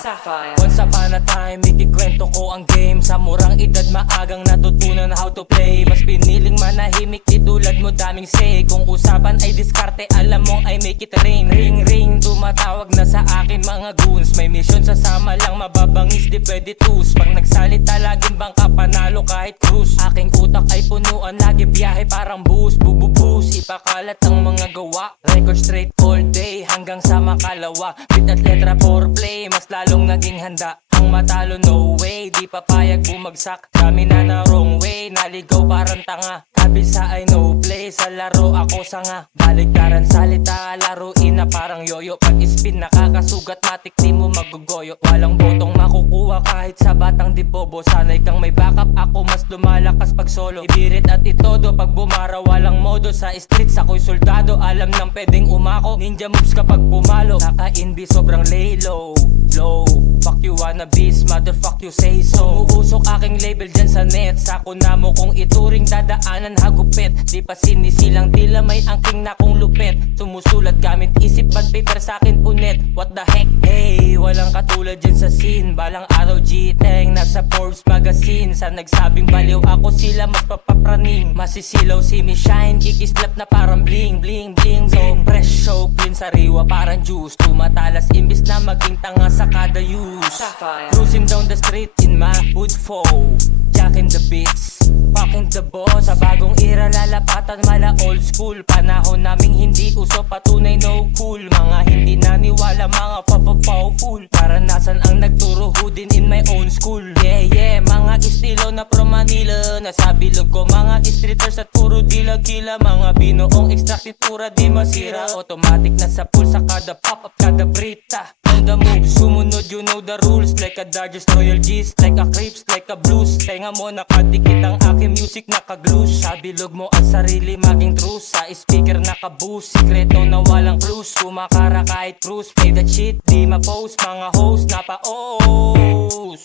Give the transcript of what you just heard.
Sapphire. Once upon a time, ikikwento ko ang game. Sa murang edad maagang natutunan how to play. Mas piniling manahimik, di tulad mo daming say. Kung usapan ay diskarte, alam mong I make it rain. Ring ring, tumatawag na sa akin mga goons. May mission, sasama lang mababangis, di pwede tus. Pag nagsalita laging bangka, panalo kahit cruise. Aking utak ay punuan, lagi biyahe parang bus. Bububus, ipakalat ang mga gawa. Record straight all day, hanggang sa makalawa. Beat at letra for play, mas lalong naging handa. Ang matalo no way, di papayag bumagsak. Kami na wrong way, naligaw parang tanga. Kabisa ay no play, sa laro ako sanga. Baliktaran salita, laruin na parang yoyo. Pag spin nakakasugat, matik di mo magugoyo. Walang botong makukuha kahit sa batang di bobo. Sanay kang may backup, ako mas lumalakas pag solo. Ibirit at itodo, pag bumara walang modo. Sa streets ako'y soldado, alam nang pwedeng umako. Ninja moves kapag pumalo, naka-inbi sobrang lay low. Low, fuck you wannabes, motherfuck you say so. Umuusok aking label dyan sa net. Sako na mo kung ituring dadaanan hagupit. Di pa sinisilang tila may angking na kong lupit. Sumusulat gamit isip, bad paper sakin punet. What the heck, hey, walang katulad dyan sa scene. Balang araw G-Teng, nasa Forbes magazine. Sa nagsabing baliw ako sila mas papapraning. Masisilaw si me shine, kikislap na parang bling bling bling. So fresh, so clean, sariwa parang juice. Tumatalas imbis na maging tanga sa kada use. Sapphire. Cruising down the street in my hood foe, jacking the beats, fucking the boss. Sa bagong era lalapatan mala old school. Panahon naming hindi uso, patunay no cool. Mga hindi naniwala, mga powerful. Karanasan ang nagturo, who din in my own school. Yeah yeah, mga estilo na from Manila. Nasa bilog ko mga streeters at puro dilag-gila. Mga binoong extractitura di masira. Automatic na sa pool sa kada pop-up, kada brita. On the move, sumunod you know the rules. Like a Dodgers, Royal G's, like a Crips, like a Blues. Tenga mo nakadikit ang aking music nakaglus. Sa bilog mo ang sarili maging true. Sa speaker nakaboost, sikreto na walang clues. Kumakara kahit cruise, play that shit, di ma-post. Mga host na pa-oos.